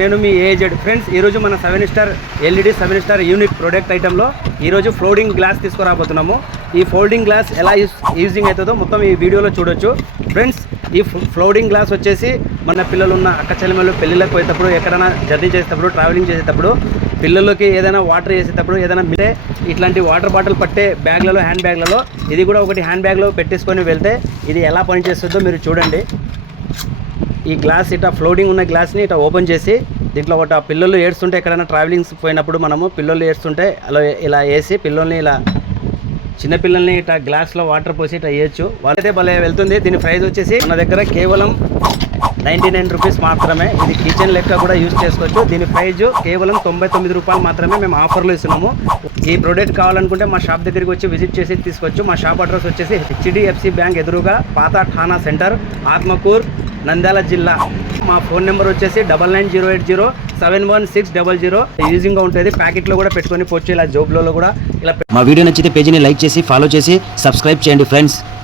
నేను మీ AZ friends ఈరోజు మన 7 star LED 7 star unique product ఐటెంలో ఈరోజు ఫ్లోటింగ్ గ్లాస్ తీసుకురాబోతున్నాము. ఈ ఫోల్డింగ్ గ్లాస్ ఎలా యూజింగ్ అవుతుందో మొత్తం ఈ వీడియోలో చూడొచ్చు. ఫ్రెండ్స్ ఈ ఫ్లోటింగ్ గ్లాస్ వచ్చేసి మన పిల్లలు ఉన్న అక్క చెల్లెమ్మలు పెళ్ళిళ్ళకి పోయేటప్పుడు, ఎక్కడైనా జర్నీ చేసేటప్పుడు, ట్రావెలింగ్ చేసేటప్పుడు, పిల్లలకి ఏదైనా వాటర్ చేసేటప్పుడు, ఏదైనా మిటే ఇట్లాంటి వాటర్ బాటిల్ పట్టే బ్యాగ్లలో, హ్యాండ్ బ్యాగ్లలో ఇది కూడా ఒకటి హ్యాండ్ బ్యాగ్లో పెట్టేసుకొని వెళ్తే ఇది ఎలా పనిచేస్తుందో మీరు చూడండి. ఈ గ్లాస్ ఇట్లా ఫ్లోటింగ్ ఉన్న గ్లాస్ని ఇట్లా ఓపెన్ చేసి దీంట్లో ఒకటి పిల్లలు ఏడుస్తుంటే, ఎక్కడైనా ట్రావెలింగ్స్ పోయినప్పుడు మనము పిల్లలు ఏడుస్తుంటే అలా ఇలా వేసి పిల్లల్ని ఇలా చిన్నపిల్లల్ని ఇట్లా గ్లాస్లో వాటర్ పోసి ఇట్లా వేయచ్చు. వాళ్ళైతే భలే వెళ్తుంది. దీని ప్రైస్ వచ్చేసి మన దగ్గర కేవలం 99 రూపీస్ మాత్రమే. ఇది కిచెన్ లెక్క కూడా యూజ్ చేసుకోవచ్చు. దీని ప్రైజ్ కేవలం 99 రూపాయలు మాత్రమే మేము ఆఫర్లో ఇస్తున్నాము. ఈ ప్రోడక్ట్ కావాలనుకుంటే మా షాప్ దగ్గరికి వచ్చి విజిట్ చేసి తీసుకోవచ్చు. మా షాప్ అడ్రస్ వచ్చేసి హెచ్డిఎఫ్సి బ్యాంక్ ఎదురుగా పాత ఠానా సెంటర్, ఆత్మకూర్, నంద్యాల జిల్లా. మా ఫోన్ నెంబర్ వచ్చేసి 9908071600. యూజింగ్గా ఉంటుంది. ప్యాకెట్లో కూడా పెట్టుకొని పోవచ్చు, ఇలా జోబ్లో కూడా ఇలా. మా వీడియో నచ్చితే పేజీని లైక్ చేసి ఫాలో చేసి సబ్స్క్రైబ్ చేయండి ఫ్రెండ్స్.